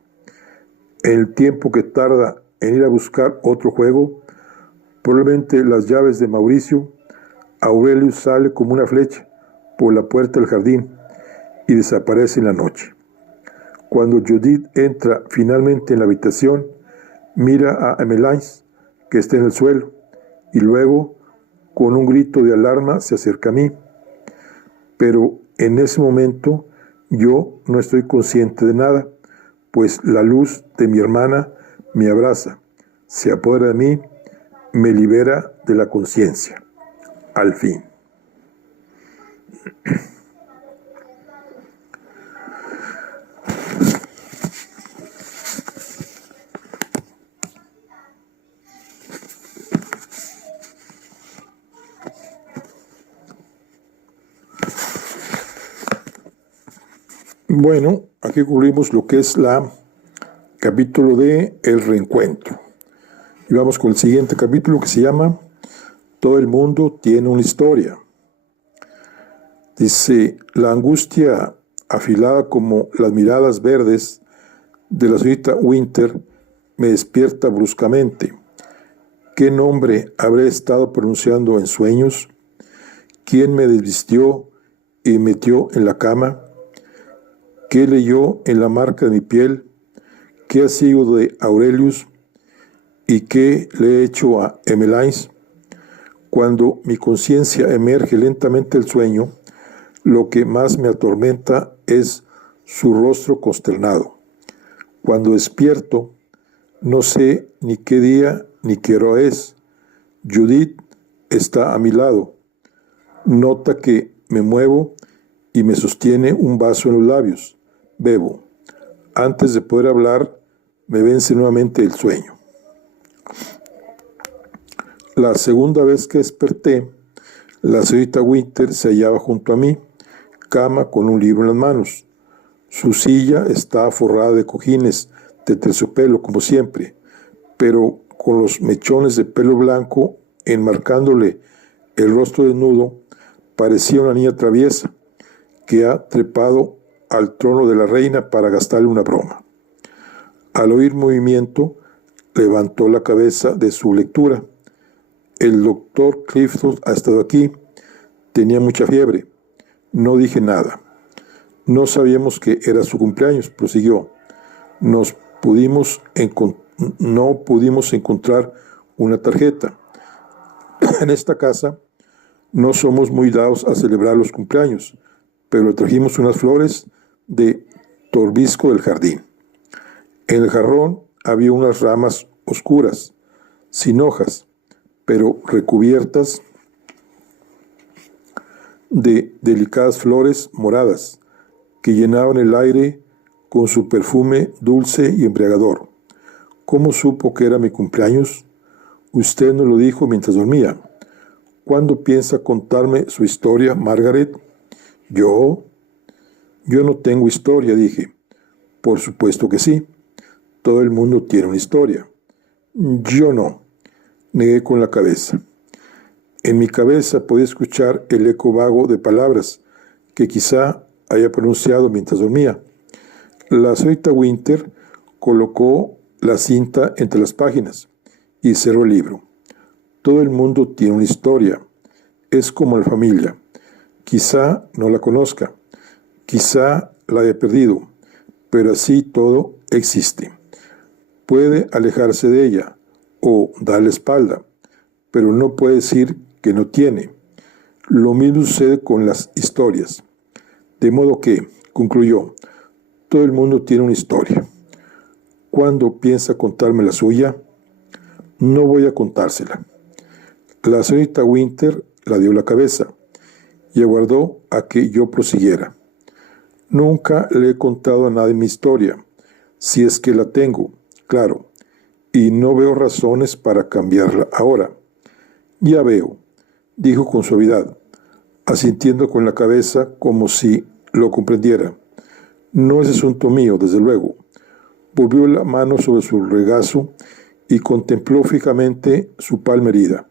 En el tiempo que tarda en ir a buscar otro juego, probablemente las llaves de Mauricio, Aurelius sale como una flecha por la puerta del jardín y desaparece en la noche. Cuando Judith entra finalmente en la habitación, mira a Emmeline, que está en el suelo, y luego, con un grito de alarma, se acerca a mí. Pero en ese momento yo no estoy consciente de nada, pues la luz de mi hermana me abraza, se apodera de mí, me libera de la conciencia. Al fin. Bueno, aquí cubrimos lo que es la capítulo de El Reencuentro. Y vamos con el siguiente capítulo, que se llama Todo el mundo tiene una historia. Dice: la angustia afilada como las miradas verdes de la señorita Winter me despierta bruscamente. ¿Qué nombre habré estado pronunciando en sueños? ¿Quién me desvistió y metió en la cama? ¿Qué leyó en la marca de mi piel? ¿Qué ha sido de Aurelius? ¿Y qué le he hecho a Emmeline? Cuando mi conciencia emerge lentamente del sueño, lo que más me atormenta es su rostro consternado. Cuando despierto, no sé ni qué día ni qué hora es. Judith está a mi lado. Nota que me muevo y me sostiene un vaso en los labios. Bebo. Antes de poder hablar, me vence nuevamente el sueño. La segunda vez que desperté, la señorita Winter se hallaba junto a mí, cama con un libro en las manos. Su silla estaba forrada de cojines de terciopelo, como siempre, pero con los mechones de pelo blanco enmarcándole el rostro desnudo, parecía una niña traviesa que ha trepado al trono de la reina para gastarle una broma. Al oír movimiento, levantó la cabeza de su lectura. El doctor Clifton ha estado aquí. Tenía mucha fiebre. No dije nada. No sabíamos que era su cumpleaños, prosiguió. No pudimos encontrar una tarjeta. En esta casa no somos muy dados a celebrar los cumpleaños, pero le trajimos unas flores de torbisco del jardín. En el jarrón había unas ramas oscuras, sin hojas, pero recubiertas de delicadas flores moradas que llenaban el aire con su perfume dulce y embriagador. ¿Cómo supo que era mi cumpleaños? Usted nos lo dijo mientras dormía. ¿Cuándo piensa contarme su historia, Margaret? Yo no tengo historia, dije. Por supuesto que sí. Todo el mundo tiene una historia. Yo no, negué con la cabeza. En mi cabeza podía escuchar el eco vago de palabras que quizá haya pronunciado mientras dormía. La señorita Winter colocó la cinta entre las páginas y cerró el libro. Todo el mundo tiene una historia. Es como la familia. Quizá no la conozca. Quizá la haya perdido. Pero así todo existe. Puede alejarse de ella o darle espalda, pero no puede decir que no tiene. Lo mismo sucede con las historias. De modo que, concluyó, todo el mundo tiene una historia. ¿Cuándo piensa contarme la suya? No voy a contársela. La señorita Winter la dio la cabeza y aguardó a que yo prosiguiera. Nunca le he contado a nadie mi historia, si es que la tengo, claro, y no veo razones para cambiarla ahora. Ya veo, dijo con suavidad, asintiendo con la cabeza como si lo comprendiera. No es asunto mío, desde luego. Volvió la mano sobre su regazo y contempló fijamente su palma herida.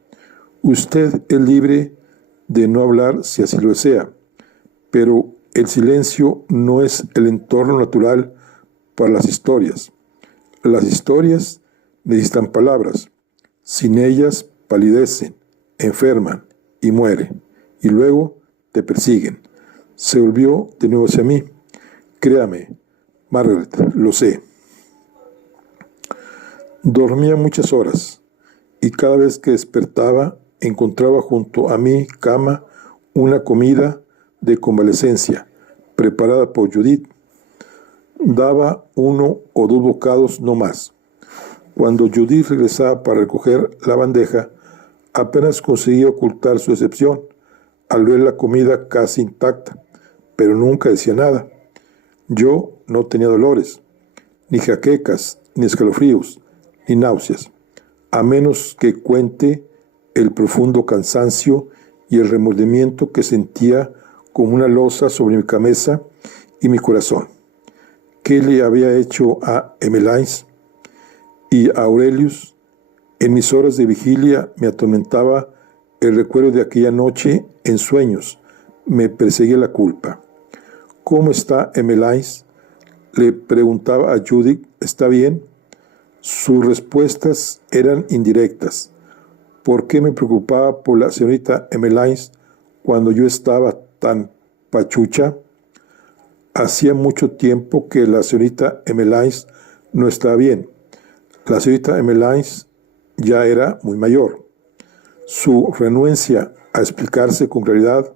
Usted es libre de no hablar si así lo desea, pero el silencio no es el entorno natural para las historias. Las historias necesitan palabras. Sin ellas palidecen, enferman y mueren, y luego te persiguen. Se volvió de nuevo hacia mí. Créame, Margaret, lo sé. Dormía muchas horas, y cada vez que despertaba encontraba junto a mi cama una comida de convalecencia, preparada por Judith. Daba 1 o 2 bocados, no más. Cuando Judith regresaba para recoger la bandeja, apenas conseguía ocultar su decepción al ver la comida casi intacta, pero nunca decía nada. Yo no tenía dolores, ni jaquecas, ni escalofríos, ni náuseas, a menos que cuente el profundo cansancio y el remordimiento que sentía como una losa sobre mi cabeza y mi corazón. ¿Qué le había hecho a Emmeline y a Aurelius? En mis horas de vigilia me atormentaba el recuerdo de aquella noche. En sueños me perseguía la culpa. ¿Cómo está Emmeline? Le preguntaba a Judith. ¿Está bien? Sus respuestas eran indirectas. ¿Por qué me preocupaba por la señorita Emmeline cuando yo estaba tan pachucha? Hacía mucho tiempo que la señorita Emmeline no estaba bien. La señorita Emmeline ya era muy mayor. Su renuencia a explicarse con claridad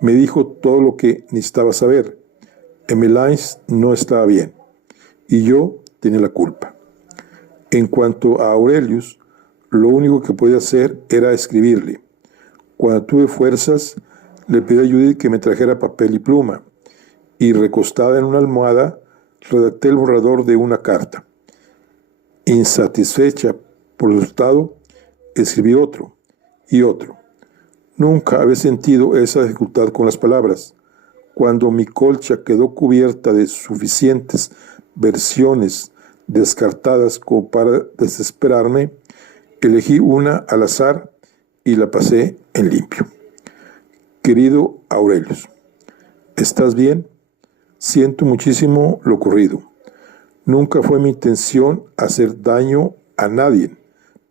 me dijo todo lo que necesitaba saber. Emmeline no estaba bien, y yo tenía la culpa. En cuanto a Aurelius, lo único que podía hacer era escribirle. Cuando tuve fuerzas, le pedí a Judith que me trajera papel y pluma, y recostada en una almohada, redacté el borrador de una carta. Insatisfecha por el resultado, escribí otro y otro. Nunca había sentido esa dificultad con las palabras. Cuando mi colcha quedó cubierta de suficientes versiones descartadas como para desesperarme, elegí una al azar y la pasé en limpio. Querido Aurelius, ¿estás bien? Siento muchísimo lo ocurrido. Nunca fue mi intención hacer daño a nadie.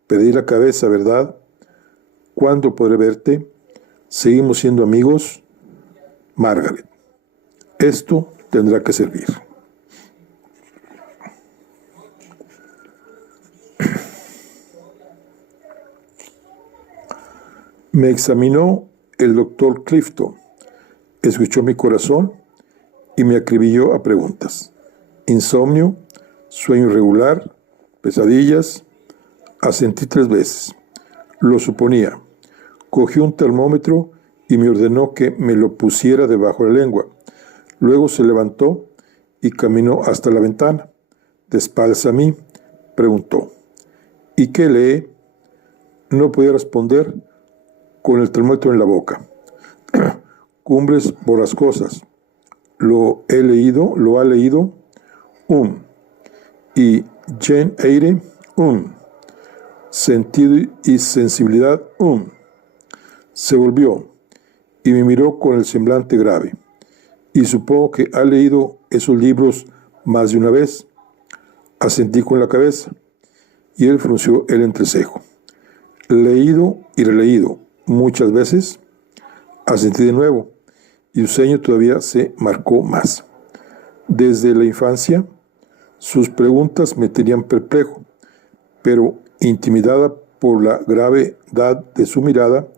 Perdí la cabeza, ¿verdad? ¿Cuándo podré verte? ¿Seguimos siendo amigos? Margaret. Esto tendrá que servir. Me examinó el doctor Clifton, escuchó mi corazón y me acribilló a preguntas. Insomnio, sueño irregular, pesadillas. Asentí 3 veces. Lo suponía. Cogió un termómetro y me ordenó que me lo pusiera debajo de la lengua. Luego se levantó y caminó hasta la ventana. De espaldas a mí, preguntó: ¿y qué lee? No podía responder con el termómetro en la boca. Cumbres borrascosas. ¿Lo ha leído? Y Jane Eyre, Sentido y sensibilidad, Se volvió y me miró con el semblante grave. Y supongo que ha leído esos libros más de una vez. Asentí con la cabeza y él frunció el entrecejo. Leído y releído muchas veces. Asentí de nuevo y su ceño todavía se marcó más. Desde la infancia, sus preguntas me tenían perplejo, pero intimidada por la gravedad de su mirada,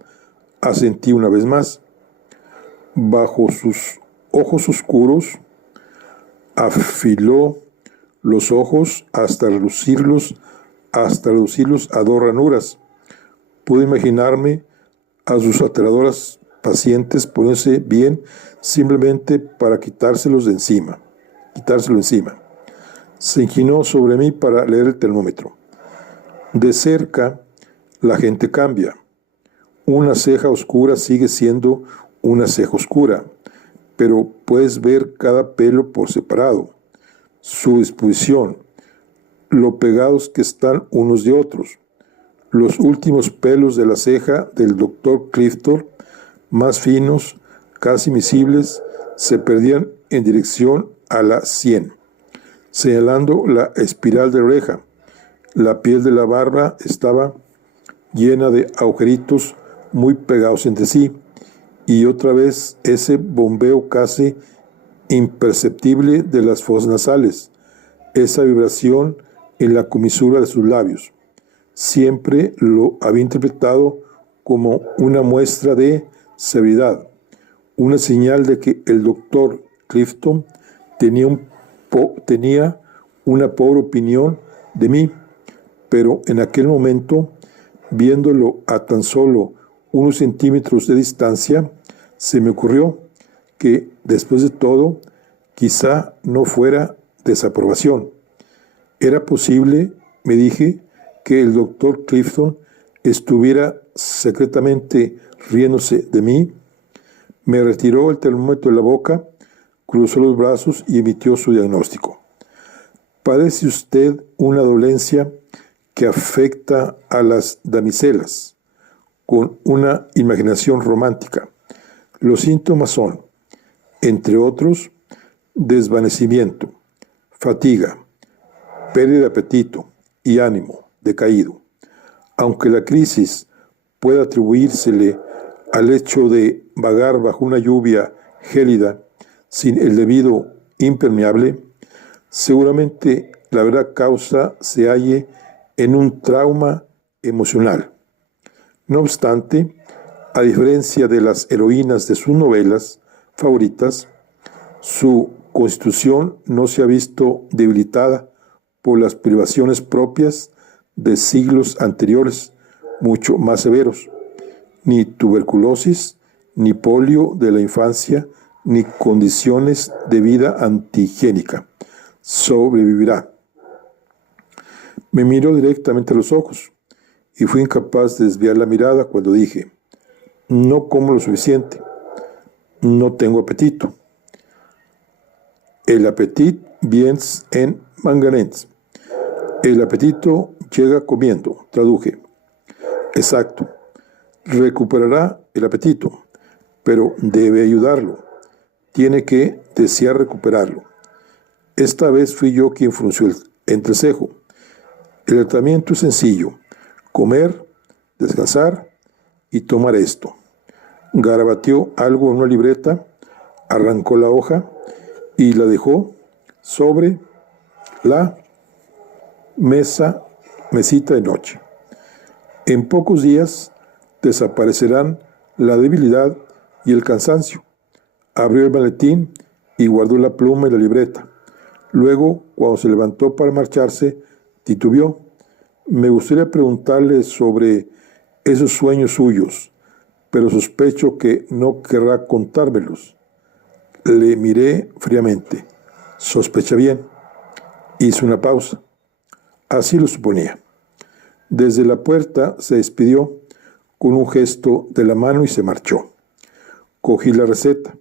asentí una vez más. Bajo sus ojos oscuros, afiló los ojos hasta reducirlos a 2 ranuras. Pude imaginarme a sus aterradoras pacientes ponerse bien simplemente para quitárselo encima. Se inclinó sobre mí para leer el termómetro. De cerca, la gente cambia. Una ceja oscura sigue siendo una ceja oscura, pero puedes ver cada pelo por separado, su disposición, lo pegados que están unos de otros. Los últimos pelos de la ceja del doctor Clifton, más finos, casi visibles, se perdían en dirección a la sien, señalando la espiral de oreja. La piel de la barba estaba llena de agujeritos muy pegados entre sí, y otra vez ese bombeo casi imperceptible de las fosas nasales, esa vibración en la comisura de sus labios. Siempre lo había interpretado como una muestra de severidad, una señal de que el doctor Clifton tenía una pobre opinión de mí, pero en aquel momento, viéndolo a tan solo unos centímetros de distancia, se me ocurrió que, después de todo, quizá no fuera desaprobación. Era posible, me dije, que el doctor Clifton estuviera secretamente riéndose de mí. Me retiró el termómetro de la boca, cruzó los brazos y emitió su diagnóstico. Padece usted una dolencia que afecta a las damiselas, con una imaginación romántica. Los síntomas son, entre otros, desvanecimiento, fatiga, pérdida de apetito y ánimo decaído. Aunque la crisis pueda atribuírsele al hecho de vagar bajo una lluvia gélida sin el debido impermeable, seguramente la verdadera causa se halle en un trauma emocional. No obstante, a diferencia de las heroínas de sus novelas favoritas, su constitución no se ha visto debilitada por las privaciones propias de siglos anteriores, mucho más severos. Ni tuberculosis, ni polio de la infancia, ni condiciones de vida antihigiénica. Sobrevivirá. Me miró directamente a los ojos y fui incapaz de desviar la mirada cuando dije: no como lo suficiente, no tengo apetito. El appetit vient en manganens. El apetito llega comiendo, traduje. Exacto. Recuperará el apetito, pero debe ayudarlo. Tiene que desear recuperarlo. Esta vez fui yo quien frunció el entrecejo. El tratamiento es sencillo: comer, descansar y tomar esto. Garabateó algo en una libreta, arrancó la hoja y la dejó sobre la mesita de noche. En pocos días desaparecerán la debilidad y el cansancio. Abrió el maletín y guardó la pluma y la libreta. Luego, cuando se levantó para marcharse, titubeó. Me gustaría preguntarle sobre esos sueños suyos, pero sospecho que no querrá contármelos. Le miré fríamente. Sospecha bien. Hizo una pausa. Así lo suponía. Desde la puerta se despidió con un gesto de la mano y se marchó. Cogí la receta.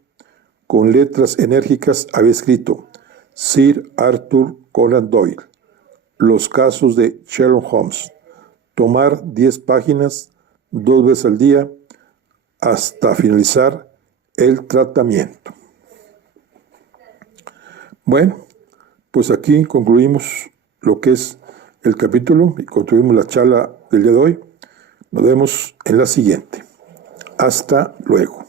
Con letras enérgicas había escrito: Sir Arthur Conan Doyle. Los casos de Sherlock Holmes. Tomar 10 páginas 2 veces al día hasta finalizar el tratamiento. Bueno, pues aquí concluimos lo que es el capítulo y concluimos la charla del día de hoy. Nos vemos en la siguiente. Hasta luego.